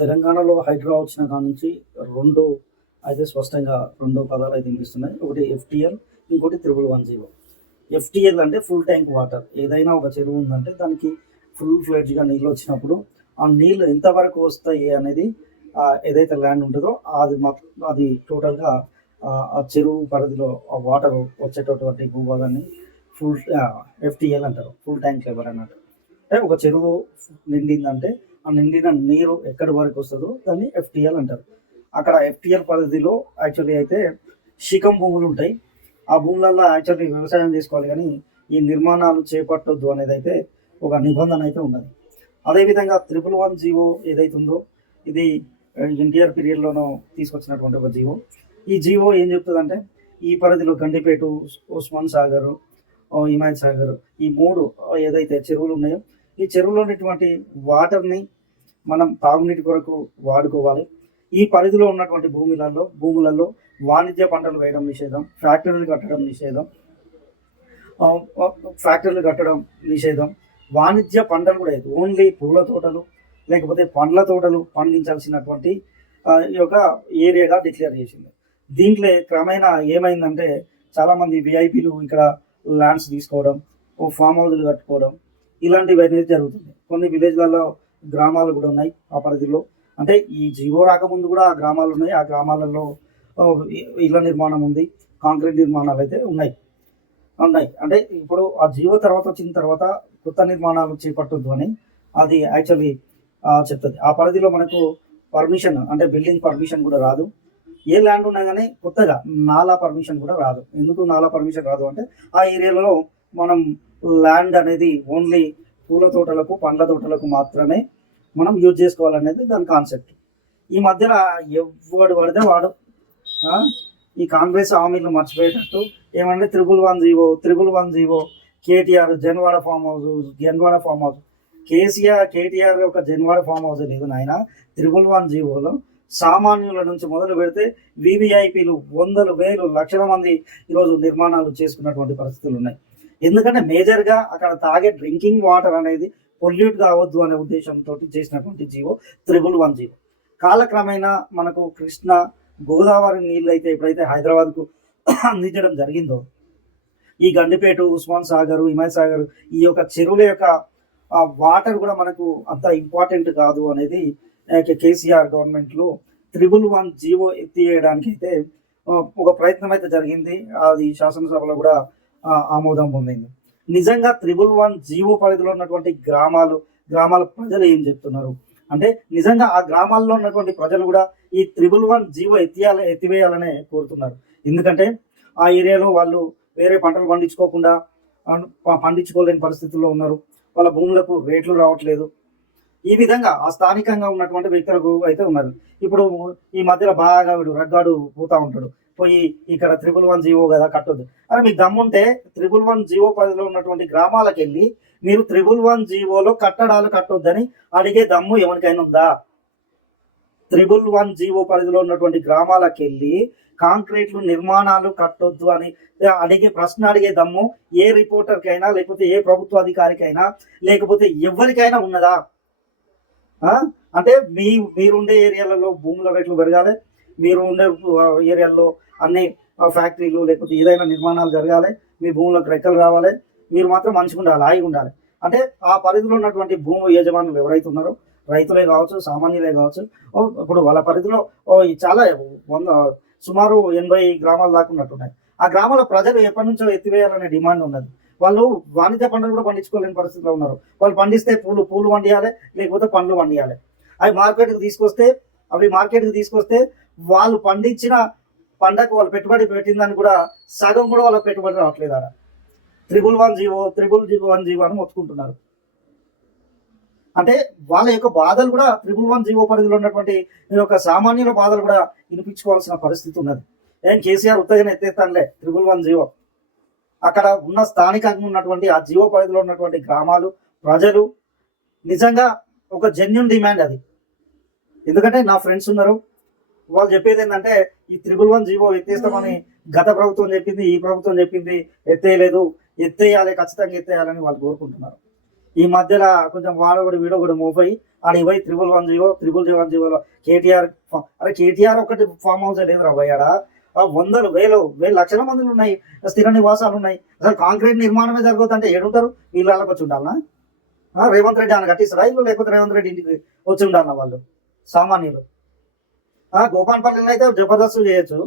తెలంగాణలో హైడ్రా వచ్చిన కాడ నుంచి రెండు అయితే స్పష్టంగా రెండు పదాలు అయితే వినిపిస్తున్నాయి. ఒకటి ఎఫ్టీఎల్, ఇంకోటి 1110. ఎఫ్టీఎల్ అంటే ఫుల్ ట్యాంక్ వాటర్. ఏదైనా ఒక చెరువు ఉందంటే దానికి ఫుల్ ఫ్లెడ్జ్గా నీళ్ళు వచ్చినప్పుడు ఆ నీళ్ళు ఎంతవరకు వస్తాయి అనేది ఏదైతే ల్యాండ్ ఉంటుందో అది టోటల్గా ఆ చెరువు పరిధిలో ఆ వాటర్ వచ్చేటటువంటి భూభాగాన్ని ఫుల్ ఎఫ్టీఎల్ అంటారు, ఫుల్ ట్యాంక్ లెవెల్ అన్నట్టు. అంటే ఒక చెరువు నిండిందంటే ఆ నిండిన నీరు ఎక్కడి వరకు వస్తుందో దాన్ని ఎఫ్టీఎల్ అంటారు. అక్కడ ఎఫ్టీఎల్ పరిధిలో యాక్చువల్లీ అయితే శిఖం భూములు ఉంటాయి. ఆ భూములలో యాక్చువల్లీ వ్యవసాయం చేసుకోవాలి, కానీ ఈ నిర్మాణాలు చేపట్టొద్దు అనేది అయితే ఒక నిబంధన అయితే ఉన్నది. అదేవిధంగా 1110 జీవో ఏదైతే ఉందో ఇది ఎన్టీఆర్ పీరియడ్లోనూ తీసుకొచ్చినటువంటి ఒక జీవో. ఈ జీవో ఏం చెప్తుందంటే ఈ పరిధిలో గండిపేట, ఉస్మాన్ సాగర్, హిమాయత్ సాగర్, ఈ మూడు ఏదైతే చెరువులు ఉన్నాయో ఈ చెరువులో ఉన్నటువంటి వాటర్ని మనం తాగునీటి కొరకు వాడుకోవాలి. ఈ పరిధిలో ఉన్నటువంటి భూములలో వాణిజ్య పంటలు వేయడం నిషేధం, ఫ్యాక్టరీలు కట్టడం నిషేధం. వాణిజ్య పంటలు కూడా ఓన్లీ పూల తోటలు లేకపోతే పండ్ల తోటలు పండించాల్సినటువంటి ఈ యొక్క ఏరియాగా డిక్లేర్ చేసింది. దీంట్లో క్రమేణా ఏమైందంటే చాలామంది విఐపీలు ఇక్కడ ల్యాండ్స్ తీసుకోవడం, ఫామ్ హౌస్లు కట్టుకోవడం ఇలాంటివి అనేది జరుగుతుంది. కొన్ని విలేజ్లలో గ్రామాలు కూడా ఉన్నాయి ఆ పరిధిలో. అంటే ఈ జీవో రాకముందు కూడా ఆ గ్రామాలు ఉన్నాయి. ఆ గ్రామాలలో ఇళ్ల నిర్మాణం ఉంది, కాంక్రీట్ నిర్మాణాలు అయితే ఉన్నాయి. అంటే ఇప్పుడు ఆ జీవో తర్వాత వచ్చిన తర్వాత కొత్త నిర్మాణాలు చేపట్టొద్దు అని అది యాక్చువల్లీ చెప్తుంది. ఆ పరిధిలో మనకు పర్మిషన్ అంటే బిల్డింగ్ పర్మిషన్ కూడా రాదు. ఏ ల్యాండ్ ఉన్నా కానీ కొత్తగా నాలా పర్మిషన్ కూడా రాదు. ఎందుకు నాలా పర్మిషన్ రాదు అంటే ఆ ఏరియాలో మనం ల్యాండ్ అనేది ఓన్లీ పూల తోటలకు పండ్ల తోటలకు మాత్రమే మనం యూజ్ చేసుకోవాలనేది దాని కాన్సెప్ట్. ఈ మధ్యన ఎవడు పడితే వాడు ఈ కాంగ్రెస్ హామీలు మర్చిపోయేటట్టు ఏమంటే 1110 GO KTR Janwada farm house KTR ఒక జన్వాడ ఫామ్ హౌస్ లేదు నాయన. 1110 జీవోలో సామాన్యుల నుంచి మొదలు పెడితే వివిఐపీలు వందలు వేలు లక్షల మంది ఈరోజు నిర్మాణాలు చేసుకున్నటువంటి పరిస్థితులు ఉన్నాయి. ఎందుకంటే మేజర్గా అక్కడ తాగే డ్రింకింగ్ వాటర్ అనేది పొల్యూట్ కావద్దు అనే ఉద్దేశంతో చేసినటువంటి జీవో 1110 జీవో. కాలక్రమేణా మనకు కృష్ణ గోదావరి నీళ్ళు అయితే ఎప్పుడైతే హైదరాబాద్కు అందించడం జరిగిందో ఈ గండిపేట, ఉస్మాన్ సాగర్, హిమాయత్ సాగర్ ఈ యొక్క చెరువుల యొక్క వాటర్ కూడా మనకు అంత ఇంపార్టెంట్ కాదు అనేది కేసీఆర్ గవర్నమెంట్లో 1110 జీవో ఎత్తివేయడానికి అయితే ఒక ప్రయత్నం అయితే జరిగింది. అది శాసనసభలో కూడా ఆమోదం పొందింది. నిజంగా 1110 జీవో పరిధిలో ఉన్నటువంటి గ్రామాల ప్రజలు ఏం చెప్తున్నారు అంటే నిజంగా ఆ గ్రామాల్లో ఉన్నటువంటి ప్రజలు కూడా ఈ 1110 జీవో ఎత్తివేయాలనే కోరుతున్నారు. ఎందుకంటే ఆ ఏరియాలో వాళ్ళు వేరే పంటలు పండించుకోలేని పరిస్థితుల్లో ఉన్నారు. వాళ్ళ భూములకు రేట్లు రావట్లేదు. ఈ విధంగా ఆ స్థానికంగా ఉన్నటువంటి వ్యక్తులకు అయితే ఉన్నారు. ఇప్పుడు ఈ మధ్యలో బాగా రగ్గాడు పోతా ఉంటాడు, పోయి ఇక్కడ 1110 జీవో కదా కట్టొద్దు అని మీకు దమ్ముంటే 1110 జీవో పరిధిలో ఉన్నటువంటి గ్రామాలకు వెళ్ళి మీరు 1110 జీవోలో కట్టడాలు కట్టొద్దని అడిగే దమ్ము ఎవరికైనా ఉందా? 1110 జీవో పరిధిలో ఉన్నటువంటి గ్రామాలకు వెళ్ళి కాంక్రీట్లు నిర్మాణాలు కట్టొద్దు అని ప్రశ్న అడిగే దమ్ము ఏ రిపోర్టర్కైనా లేకపోతే ఏ ప్రభుత్వ అధికారికైనా లేకపోతే ఎవరికైనా ఉన్నదా? అంటే మీరుండే ఏరియాలలో భూముల రేట్లు పెరగాలి, మీరు ఉండే ఏరియాల్లో అన్ని ఫ్యాక్టరీలు లేకపోతే ఏదైనా నిర్మాణాలు జరగాలి, మీ భూములకు రెక్కలు రావాలి, మీరు మాత్రం మంచిగా ఉండాలి, హాయిగా ఉండాలి. అంటే ఆ పరిధిలో ఉన్నటువంటి భూమి యజమానులు ఎవరైతే ఉన్నారో రైతులే కావచ్చు, సామాన్యులే కావచ్చు, ఇప్పుడు వాళ్ళ పరిధిలో చాలా సుమారు 80 గ్రామాలు దాకా ఉన్నట్టున్నాయి. ఆ గ్రామాల ప్రజలు ఎప్పటి నుంచో ఎత్తివేయాలనే డిమాండ్ ఉన్నది. వాళ్ళు వాణిజ్య పంటలు కూడా పండించుకోలేని పరిస్థితిలో ఉన్నారు. వాళ్ళు పండిస్తే పూలు పండియాలి, లేకపోతే పండ్లు పండియాలి. అవి మార్కెట్కి తీసుకొస్తే వాళ్ళు పండించిన పంటకు వాళ్ళు పెట్టుబడి పెట్టిందని కూడా సగం కూడా వాళ్ళకి పెట్టుబడి రావట్లేదు. అలా 1110 జీవో అని మొత్తుకుంటున్నారు. అంటే వాళ్ళ యొక్క బాధలు కూడా 1110 జీవో పరిధిలో ఉన్నటువంటి యొక్క సామాన్యుల బాధలు కూడా వినిపించుకోవాల్సిన పరిస్థితి ఉన్నది. కేసీఆర్ ఉత్తగానే ఎత్తేస్తానులే 1110 జీవో. అక్కడ ఉన్న స్థానికంగా ఉన్నటువంటి ఆ జీవో పరిధిలో ఉన్నటువంటి గ్రామాలు ప్రజలు నిజంగా ఒక జెన్యూన్ డిమాండ్ అది. ఎందుకంటే నా ఫ్రెండ్స్ ఉన్నారు, వాళ్ళు చెప్పేది ఏంటంటే ఈ 1110 జీవో ఎత్తేస్తామని గత ప్రభుత్వం చెప్పింది, ఈ ప్రభుత్వం చెప్పింది, ఎత్తేయలేదు, ఎత్తేయాలి, ఖచ్చితంగా ఎత్తేయాలని వాళ్ళు కోరుకుంటున్నారు. ఈ మధ్యలో కొంచెం వాడొకటి వీడొకటి మోపోయి ఆడికి పోయి 1110 కేటీఆర్ అరే కేటీఆర్ ఒకటి ఫామ్ హౌస్ లేదురా పోయి ఆడ వందలు వేలు లక్షల మందిలు ఉన్నాయి, స్థిర నివాసాలు ఉన్నాయి. అసలు కాంక్రీట్ నిర్మాణమే జరుగుతుంటే ఏడుంటారు వీళ్ళు వాళ్ళకి వచ్చి ఉండాలనా? రేవంత్ రెడ్డి ఆయన కట్టిస్తారా ఇల్లు, లేకపోతే రేవంత్ రెడ్డి ఇంటికి వచ్చి ఉండాలన్నా వాళ్ళు సామాన్యులు? గోపాన్పల్లిలో అయితే జబర్దస్త్ చేయొచ్చు,